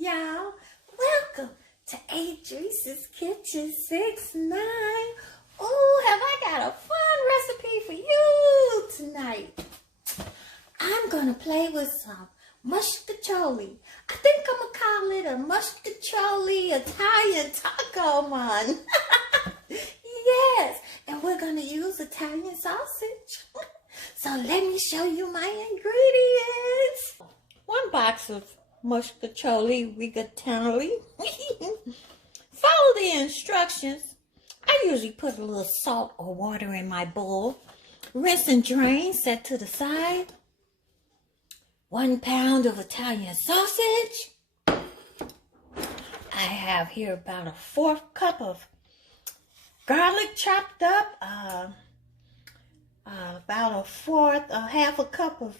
y'all. Welcome to Adrice's Kitchen 6-9. Oh, have I got a fun recipe for you tonight. I'm going to play with some Mostaccioli. I think I'm going to call it a Mostaccioli Italian taco, man. Yes, and we're going to use Italian sausage. So let me show you my ingredients. 1 box of Mostaccioli rigatoni. Follow the instructions. I usually put a little salt or water in my bowl. Rinse and drain, set to the side. 1 pound of Italian sausage. I have here about a 1/4 cup of garlic chopped up. About a 1/2 cup of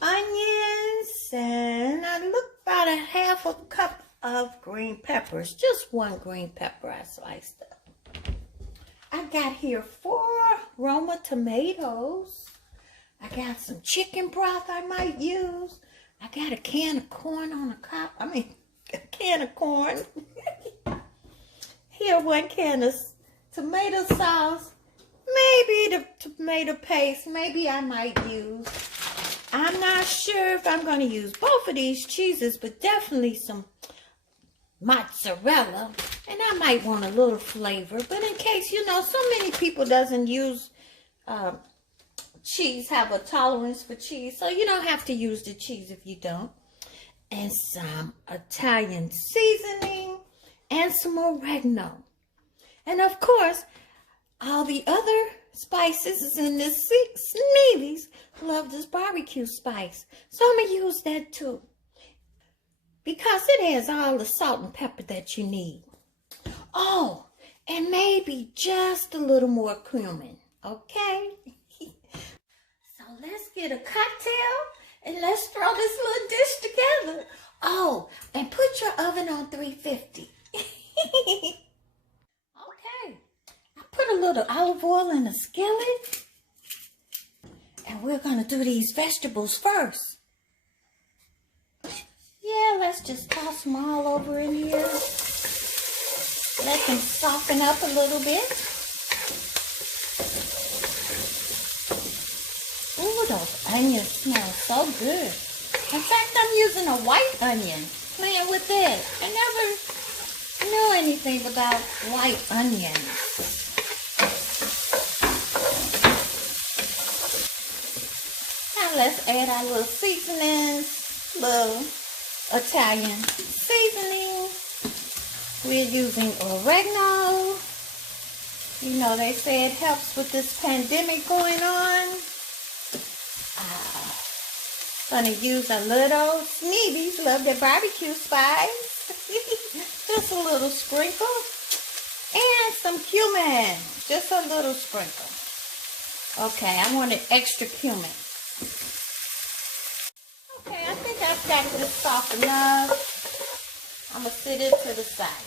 onions, and I look about a 1/2 cup of green peppers. Just 1 green pepper I sliced up. I got here 4 Roma tomatoes. I got some chicken broth I might use. I got a can of corn on a can of corn. Here 1 can of tomato sauce. Maybe the tomato paste, maybe I might use. I'm not sure if I'm going to use both of these cheeses, but definitely some mozzarella. And I might want a little flavor, but in case, so many people doesn't use cheese, have a tolerance for cheese, so you don't have to use the cheese if you don't. And some Italian seasoning and some oregano. And of course, all the other spices is in this Sneevy's. Love this barbecue spice. So I'm going to use that too. Because it has all the salt and pepper that you need. Oh, and maybe just a little more cumin. Okay? So let's get a cocktail and let's throw this little dish together. Oh, and put your oven on 350. Put a little olive oil in a skillet. And we're going to do these vegetables first. Yeah, let's just toss them all over in here. Let them soften up a little bit. Ooh, those onions smell so good. In fact, I'm using a white onion. Playing with it. I never knew anything about white onions. Let's add our little seasonings, little Italian seasoning. We're using oregano. They say it helps with this pandemic going on. Gonna use a little Sneevy's, love their barbecue spice. Just a little sprinkle. And some cumin, just a little sprinkle. Okay, I wanted extra cumin. Okay, I think I've got this soft enough. I'm going to sit it to the side.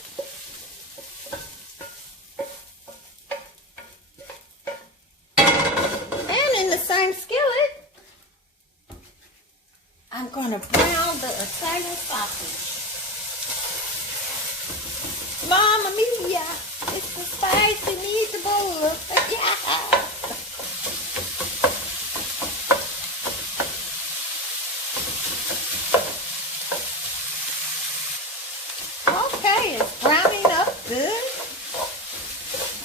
And in the same skillet, I'm going to brown the Italian sausage. Mamma mia, it's the spicy meatball. Yeah. It's browning up good.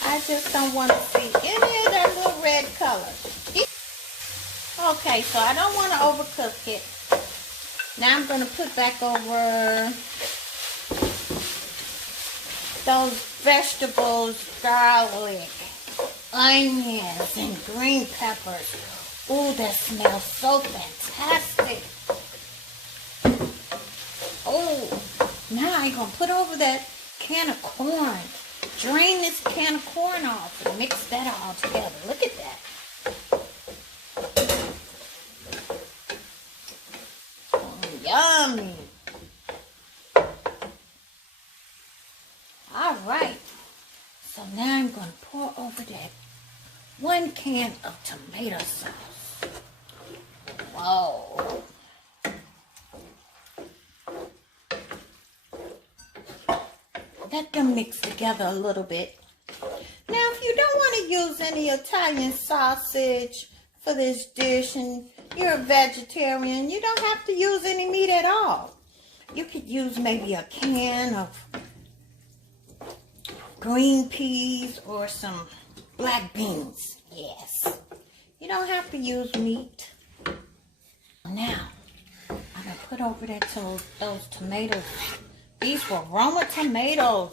I just don't want to see any of that little red color. Okay, so I don't want to overcook it. Now I'm going to put back over those vegetables, garlic, onions, and green peppers. Ooh, that smells so fantastic. Oh. Now I'm going to put over that can of corn. Drain this can of corn off and mix that all together. Look at that. Yummy. All right. So now I'm going to pour over that 1 can of tomato sauce. Whoa. Let them mix together a little bit. Now, if you don't want to use any Italian sausage for this dish and you're a vegetarian, you don't have to use any meat at all. You could use maybe a can of green peas or some black beans. Yes. You don't have to use meat. Now, I'm going to put over there those tomatoes. These were Roma tomatoes.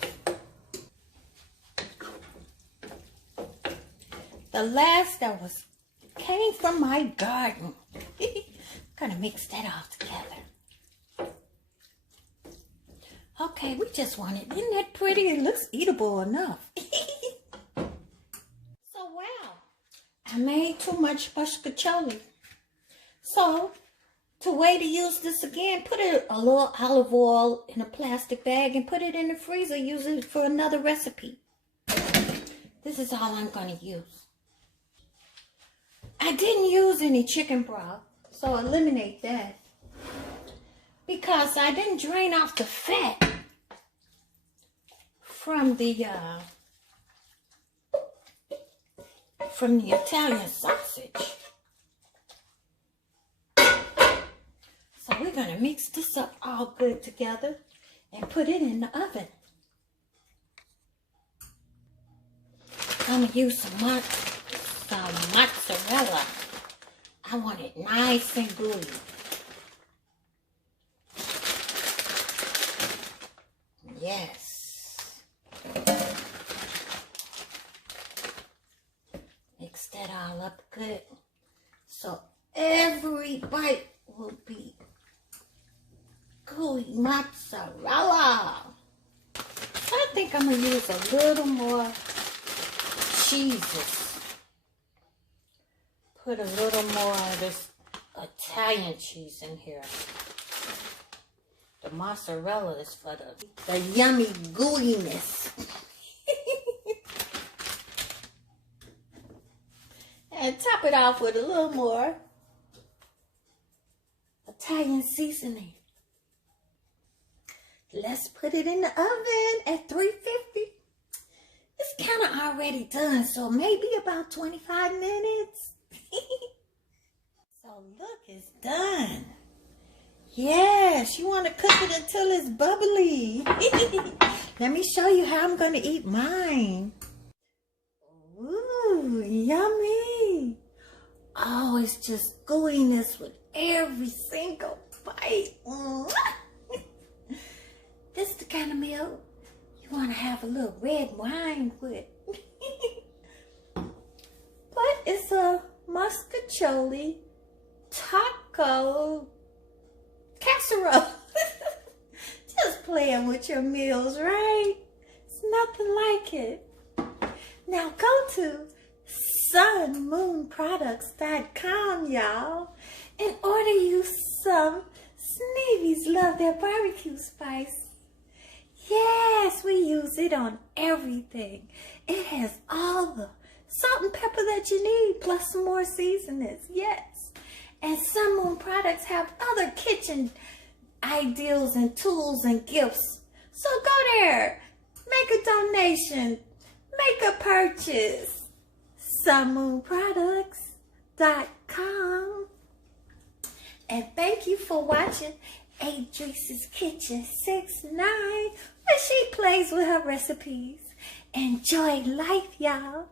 The last that came from my garden. Gonna mix that all together. Okay, we just want it. Isn't that pretty? It looks eatable enough. So wow, I made too much mostaccioli. So the way to use this again, put a little olive oil in a plastic bag and put it in the freezer. Use it for another recipe. This is all I'm going to use. I didn't use any chicken broth, so eliminate that. Because I didn't drain off the fat from the Italian sausage. So we're going to mix this up all good together and put it in the oven. I'm going to use some mozzarella. I want it nice and gooey. Yes. Mix that all up good. So every bite will be gooey mozzarella. I think I'm going to use a little more cheeses. Put a little more of this Italian cheese in here. The mozzarella is for the yummy gooiness. And top it off with a little more Italian seasoning. Let's put it in the oven at 350. It's kind of already done, so maybe about 25 minutes. So look, it's done. Yes, you want to cook it until it's bubbly. Let me show you how I'm going to eat mine. Ooh, yummy. Oh, it's just gooiness with every single bite. This is the kind of meal you want to have a little red wine with. But it's a Mostaccioli taco casserole. Just playing with your meals, right? It's nothing like it. Now go to sunmoonproducts.com, y'all, and order you some Sneevy's. Love their barbecue spice. Yes, we use it on everything. It has all the salt and pepper that you need, plus some more seasonings. Yes. And Sun Moon Products have other kitchen ideals and tools and gifts. So go there, make a donation, make a purchase. sunmoonproducts.com. And thank you for watching Adrice's Kitchen 6ix9ine, where she plays with her recipes. Enjoy life, y'all.